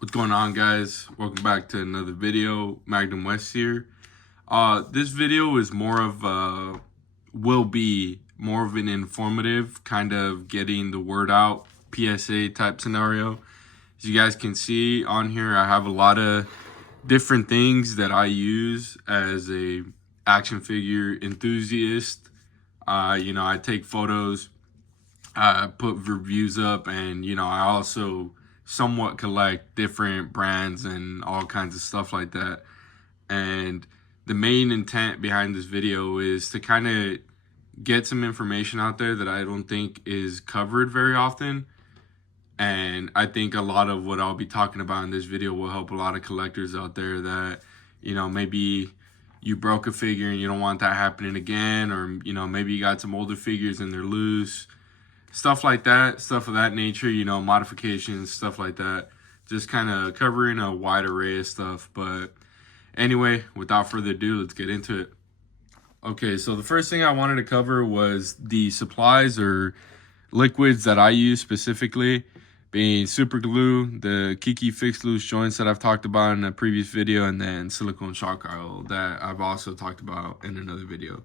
What's going on, guys? Welcome back to another video. Magnum West here. This video is will be more of an informative, kind of getting the word out, PSA type scenario. As you guys can see on here, I have a lot of different things that I use as a action figure enthusiast. I take photos, put reviews up, and I also somewhat collect different brands and all kinds of stuff like that. And the main intent behind this video is to kind of get some information out there that I don't think is covered very often. And I think a lot of what I'll be talking about in this video will help a lot of collectors out there that, maybe you broke a figure and you don't want that happening again, or, maybe you got some older figures and they're loose. Stuff like that, stuff of that nature, modifications, stuff like that. Just kind of covering a wide array of stuff. But anyway, without further ado, let's get into it. Okay, so the first thing I wanted to cover was the supplies or liquids that I use specifically, being super glue, the Kiki fixed loose joints that I've talked about in a previous video, and then silicone shock oil that I've also talked about in another video.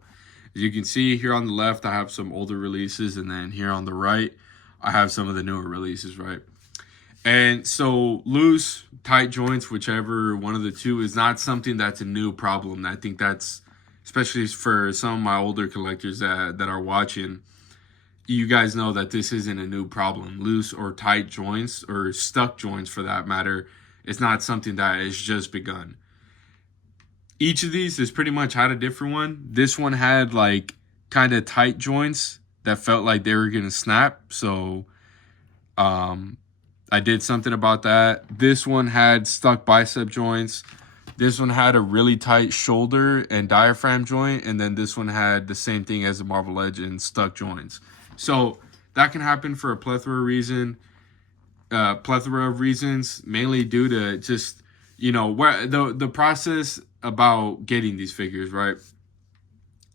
As you can see here on the left, I have some older releases, and then here on the right, I have some of the newer releases, right? And so loose, tight joints, whichever one of the two, is not something that's a new problem. I think that's, especially for some of my older collectors that are watching, you guys know that this isn't a new problem. Loose or tight joints, or stuck joints for that matter, it's not something that has just begun. Each of these has pretty much had a different one. This one had like kind of tight joints that felt like they were going to snap. So I did something about that. This one had stuck bicep joints. This one had a really tight shoulder and diaphragm joint. And then this one had the same thing as the Marvel Legends, stuck joints. So that can happen for a plethora of reasons, mainly due to just, where the process about getting these figures, right?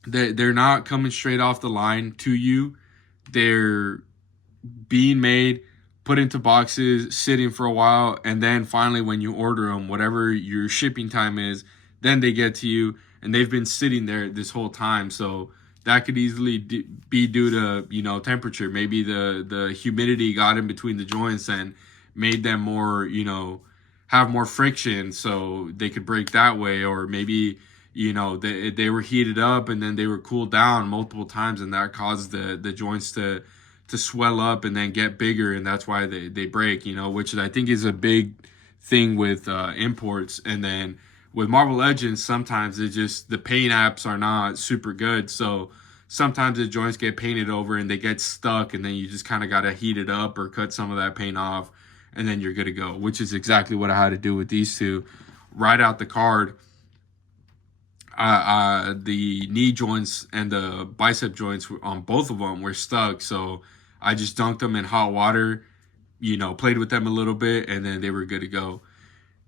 They're not coming straight off the line to you. They're being made, put into boxes, sitting for a while, and then finally when you order them, whatever your shipping time is, then they get to you, and they've been sitting there this whole time. So that could easily be due to, temperature. Maybe the humidity got in between the joints and made them more, have more friction, so they could break that way. Or maybe, they were heated up and then they were cooled down multiple times, and that caused the joints to swell up and then get bigger, and that's why they break, which I think is a big thing with imports. And then with Marvel Legends, sometimes it just, the paint apps are not super good, so sometimes the joints get painted over and they get stuck, and then you just kind of got to heat it up or cut some of that paint off, and then you're good to go, which is exactly what I had to do with these two. Right out the card, the knee joints and the bicep joints on both of them were stuck, so I just dunked them in hot water, played with them a little bit, and then they were good to go.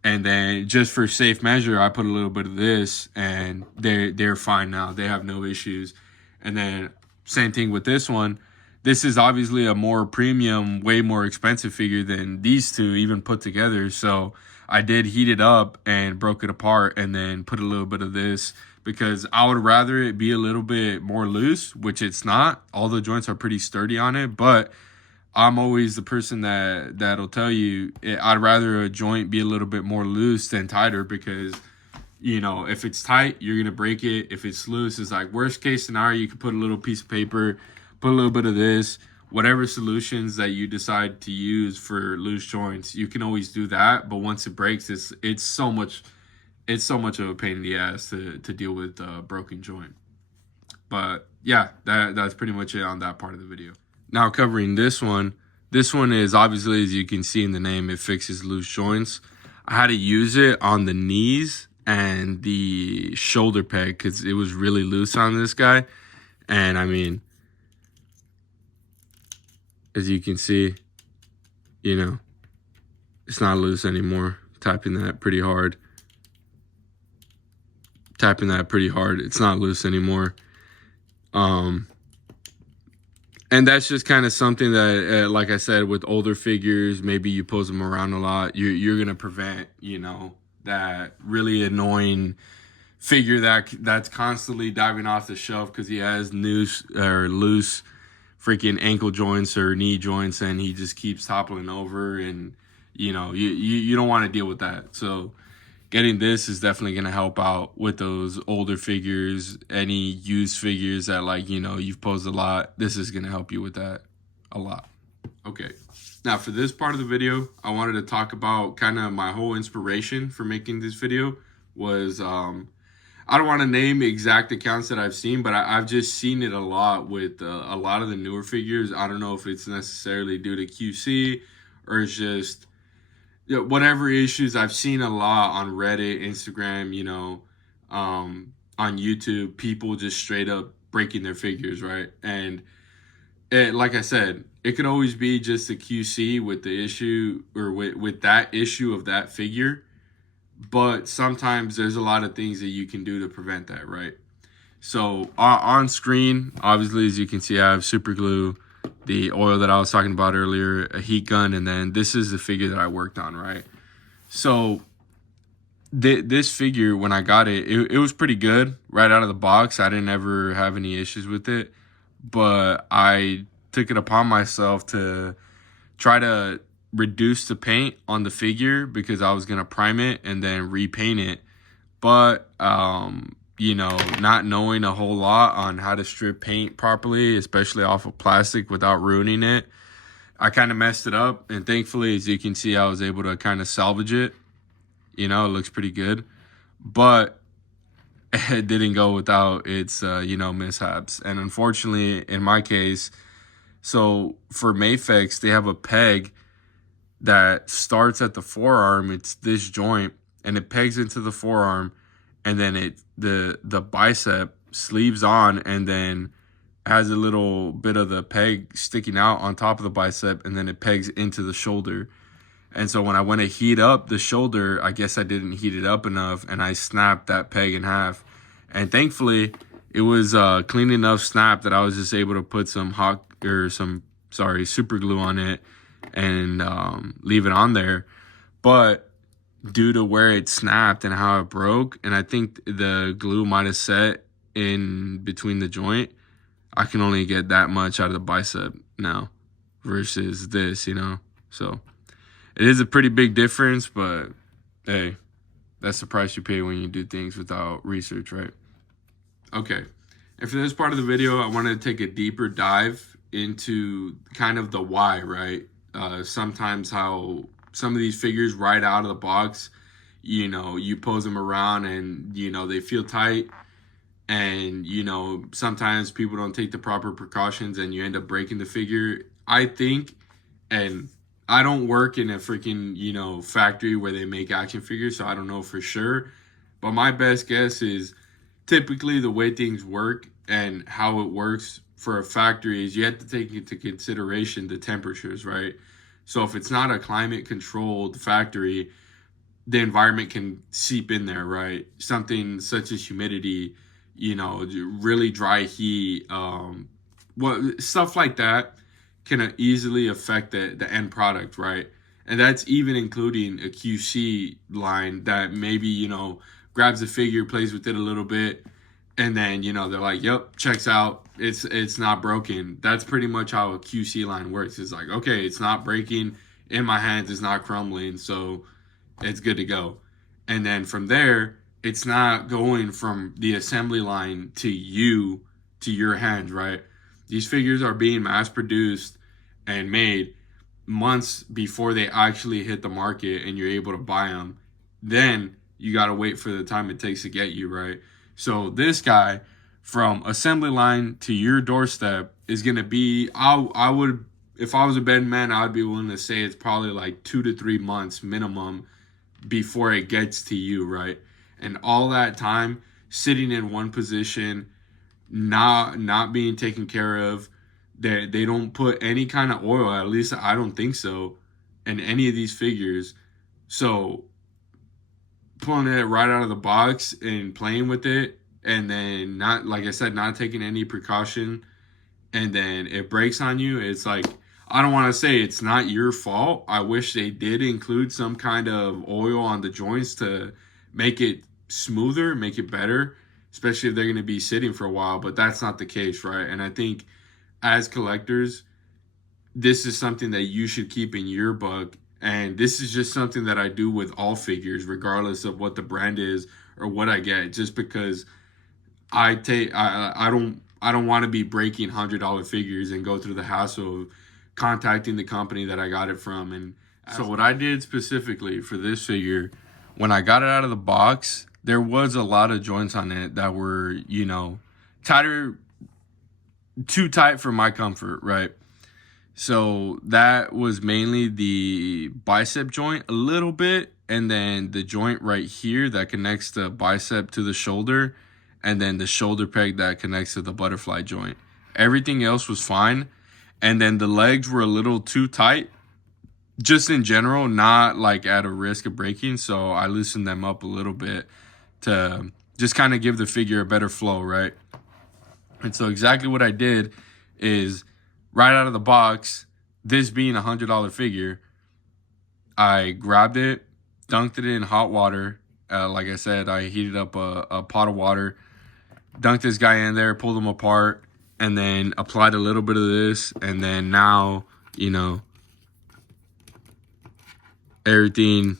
And then just for safe measure, I put a little bit of this, and they're fine now. They have no issues. And then same thing with this one. This is obviously a more premium, way more expensive figure than these two even put together. So I did heat it up and broke it apart, and then put a little bit of this, because I would rather it be a little bit more loose, which it's not. All the joints are pretty sturdy on it, but I'm always the person that'll tell you I'd rather a joint be a little bit more loose than tighter, because if it's tight, you're gonna break it. If it's loose, it's like worst case scenario, you could put a little piece of paper, put a little bit of this, whatever solutions that you decide to use for loose joints, you can always do that. But once it breaks, it's so much of a pain in the ass to deal with a broken joint. But yeah, that's pretty much it on that part of the video. Now covering this one is obviously, as you can see in the name, it fixes loose joints. I had to use it on the knees and the shoulder peg because it was really loose on this guy. And I mean, as you can see, it's not loose anymore. Tapping that pretty hard. It's not loose anymore. And that's just kind of something that, like I said, with older figures, maybe you pose them around a lot. You're gonna prevent, that really annoying figure that's constantly diving off the shelf because he has loose freaking ankle joints or knee joints, and he just keeps toppling over, and you don't want to deal with that. So getting this is definitely going to help out with those older figures, any used figures that you've posed a lot. This is going to help you with that a lot. Okay, now for this part of the video, I wanted to talk about kind of my whole inspiration for making this video was I don't want to name exact accounts that I've seen, but I've just seen it a lot with a lot of the newer figures. I don't know if it's necessarily due to QC or it's just whatever issues. I've seen a lot on Reddit, Instagram, on YouTube, people just straight up breaking their figures, right? And like I said, it could always be just a QC with the issue or with that issue of that figure. But sometimes there's a lot of things that you can do to prevent that, right? So on screen, obviously, as you can see, I have super glue, the oil that I was talking about earlier, a heat gun, and then this is the figure that I worked on, right? So this figure, when I got it was pretty good right out of the box. I didn't ever have any issues with it, but I took it upon myself to try to reduce the paint on the figure because I was going to prime it and then repaint it. But, not knowing a whole lot on how to strip paint properly, especially off of plastic without ruining it, I kind of messed it up. And thankfully, as you can see, I was able to kind of salvage it. It looks pretty good. But it didn't go without its, mishaps. And unfortunately, in my case, so for Mafex, they have a peg that starts at the forearm. It's this joint, and it pegs into the forearm, and then the bicep sleeves on, and then has a little bit of the peg sticking out on top of the bicep, and then it pegs into the shoulder. And so when I went to heat up the shoulder, I guess I didn't heat it up enough, and I snapped that peg in half. And thankfully, it was clean enough snap that I was just able to put some super glue on it and leave it on there. But due to where it snapped and how it broke, and I think the glue might have set in between the joint, I can only get that much out of the bicep now versus this, So it is a pretty big difference, but hey, that's the price you pay when you do things without research, right? Okay, and for this part of the video, I wanted to take a deeper dive into kind of the why, right? Sometimes how some of these figures right out of the box, you pose them around and, they feel tight. And, sometimes people don't take the proper precautions and you end up breaking the figure. I think, and I don't work in a freaking, factory where they make action figures, so I don't know for sure. But my best guess is typically the way things work and how it works for a factory is you have to take into consideration the temperatures, right? So if it's not a climate controlled factory, the environment can seep in there, right? Something such as humidity, really dry heat, stuff like that can easily affect the end product, right? And that's even including a QC line that maybe, grabs the figure, plays with it a little bit, and then, they're like, yep, checks out. It's not broken. That's pretty much how a QC line works. It's like, okay, it's not breaking in my hands. It's not crumbling. So it's good to go. And then from there, it's not going from the assembly line to your hands, right? These figures are being mass produced and made months before they actually hit the market and you're able to buy them. Then you got to wait for the time it takes to get you, right? So this guy, from assembly line to your doorstep, is going to be, I would, if I was a betting man, I would be willing to say it's probably like 2 to 3 months minimum before it gets to you, right? And all that time sitting in one position, not being taken care of, they don't put any kind of oil, at least I don't think so, in any of these figures. So pulling it right out of the box and playing with it, and then not, like I said, not taking any precaution, and then it breaks on you, it's like, I don't want to say it's not your fault. I wish they did include some kind of oil on the joints to make it smoother, make it better, especially if they're going to be sitting for a while, but that's not the case, right? And I think as collectors, this is something that you should keep in your book. And this is just something that I do with all figures, regardless of what the brand is or what I get, just because I don't want to be breaking $100 figures and go through the hassle of contacting the company that I got it from. And so what I did specifically for this figure, when I got it out of the box, there was a lot of joints on it that were, you know, tighter, too tight for my comfort, right? So that was mainly the bicep joint a little bit, and then the joint right here that connects the bicep to the shoulder, and then the shoulder peg that connects to the butterfly joint. Everything else was fine. And then the legs were a little too tight, just in general, not like at a risk of breaking. So I loosened them up a little bit to just kind of give the figure a better flow, right? And so exactly what I did is, right out of the box, this being a $100 figure, I grabbed it, dunked it in hot water. Like I said, I heated up a pot of water, dunked this guy in there, pulled him apart, and then applied a little bit of this. And then now, you know, everything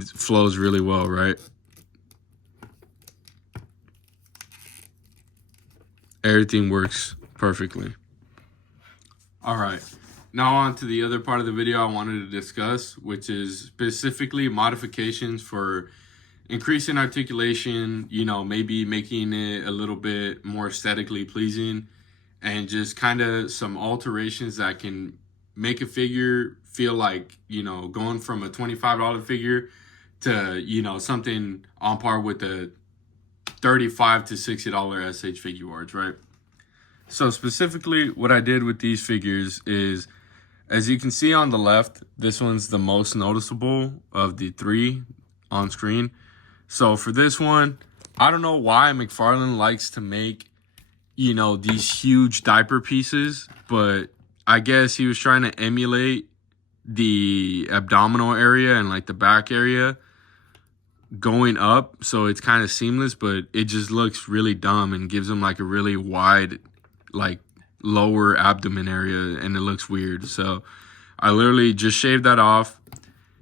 flows really well, right? Everything works perfectly. All right, now on to the other part of the video I wanted to discuss, which is specifically modifications for increasing articulation, you know, maybe making it a little bit more aesthetically pleasing, and just kind of some alterations that can make a figure feel like, you know, going from a $25 figure to, you know, something on par with the $35 to $60 SH Figuarts, right? So specifically what I did with these figures is, as you can see on the left, this one's the most noticeable of the three on screen. So for this one, I don't know why McFarlane likes to make, you know, these huge diaper pieces, but I guess he was trying to emulate the abdominal area and like the back area going up, so it's kind of seamless, but it just looks really dumb and gives him like a really wide, like lower abdomen area, and it looks weird. So I literally just shaved that off,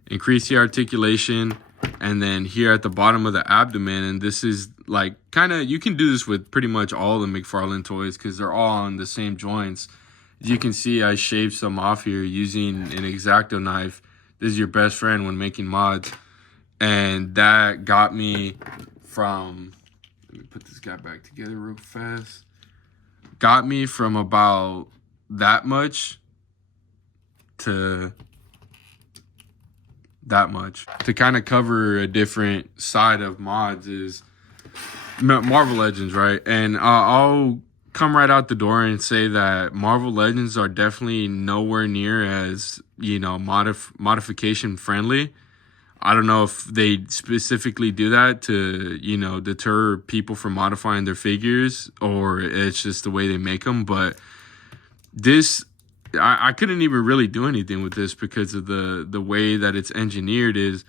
increased the articulation, and then here at the bottom of the abdomen, and this is like kind of, you can do this with pretty much all the McFarlane toys because they're all on the same joints. As you can see, I shaved some off here using an X-Acto knife. This is your best friend when making mods. And that got me from, let me put this guy back together real fast. Got me from about that much to that much. To kind of cover a different side of mods is Marvel Legends, right? And I'll come right out the door and say that Marvel Legends are definitely nowhere near as, you know, modification friendly. I don't know if they specifically do that to, you know, deter people from modifying their figures, or it's just the way they make them. But this, I couldn't even really do anything with this because of the way that it's engineered. Is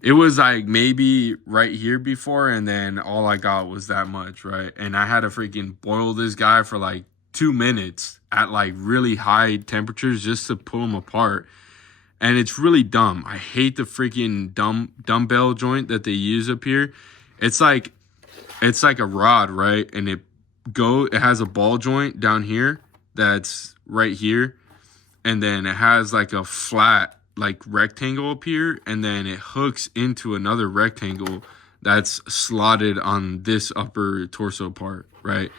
it was like maybe right here before, and then all I got was that much, right? And I had to freaking boil this guy for like 2 minutes at like really high temperatures just to pull him apart. And it's really dumb. I hate the freaking dumbbell joint that they use up here. It's like a rod, right? And it has a ball joint down here that's right here. And then it has like a flat like rectangle up here, and then it hooks into another rectangle that's slotted on this upper torso part, right?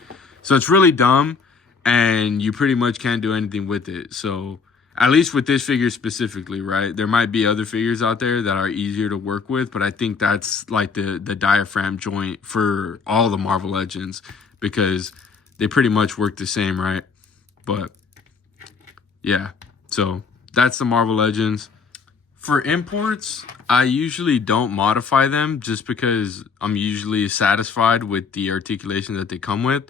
So it's really dumb, and you pretty much can't do anything with it. So at least with this figure specifically, right? There might be other figures out there that are easier to work with, but I think that's like the diaphragm joint for all the Marvel Legends, because they pretty much work the same, right? But yeah, so that's the Marvel Legends. For imports, I usually don't modify them just because I'm usually satisfied with the articulation that they come with.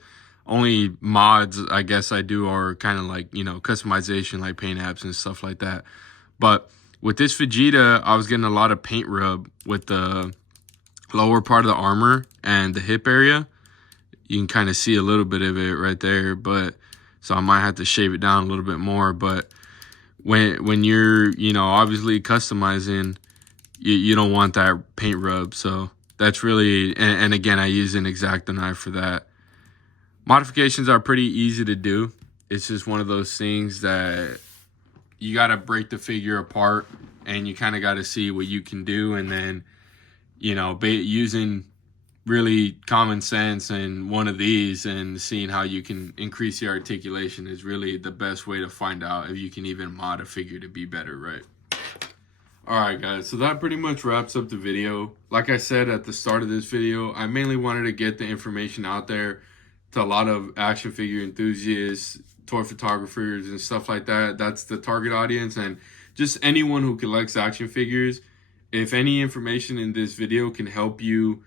only mods I guess I do are kind of like, you know, customization, like paint apps and stuff like that. But with this Vegeta, I was getting a lot of paint rub with the lower part of the armor and the hip area. You can kind of see a little bit of it right there, but so I might have to shave it down a little bit more. But when you're, you know, obviously customizing, you don't want that paint rub. So that's really, and again, I use an X-Acto knife for that. Modifications are pretty easy to do. It's just one of those things that you got to break the figure apart and you kind of got to see what you can do. And then, you know, using really common sense and one of these and seeing how you can increase your articulation is really the best way to find out if you can even mod a figure to be better, right? Alright guys, so that pretty much wraps up the video. Like I said at the start of this video, I mainly wanted to get the information out there to a lot of action figure enthusiasts, toy photographers and stuff like that. That's the target audience, and just anyone who collects action figures. If any information in this video can help you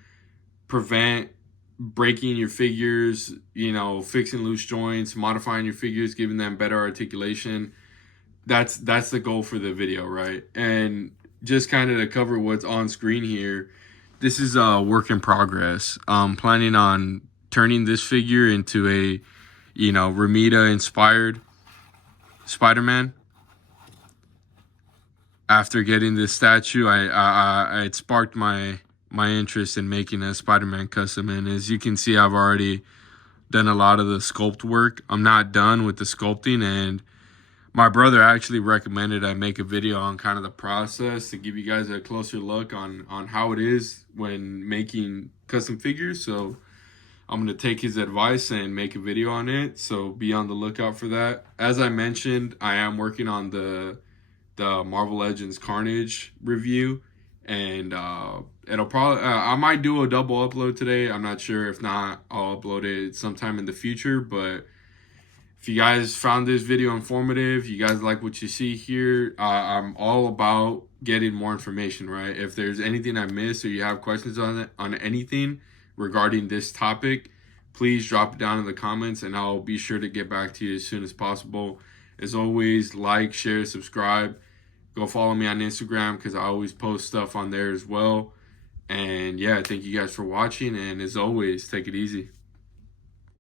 prevent breaking your figures, you know, fixing loose joints, modifying your figures, giving them better articulation, that's the goal for the video, right? And just kind of to cover what's on screen here, this is a work in progress. I'm planning on turning this figure into a, you know, Ramita inspired Spider-Man. After getting this statue, it sparked my interest in making a Spider-Man custom, and as you can see, I've already done a lot of the sculpt work. I'm not done with the sculpting, and my brother actually recommended I make a video on kind of the process to give you guys a closer look on how it is when making custom figures. So I'm going to take his advice and make a video on it. So be on the lookout for that. As I mentioned, I am working on the Marvel Legends Carnage review. And it'll probably, I might do a double upload today. I'm not sure. If not, I'll upload it sometime in the future. But if you guys found this video informative, you guys like what you see here, I'm all about getting more information, right? If there's anything I missed or you have questions on anything regarding this topic, please drop it down in the comments and I'll be sure to get back to you as soon as possible. As always, like, share, subscribe. Go follow me on Instagram because I always post stuff on there as well. And yeah, thank you guys for watching. And as always, take it easy.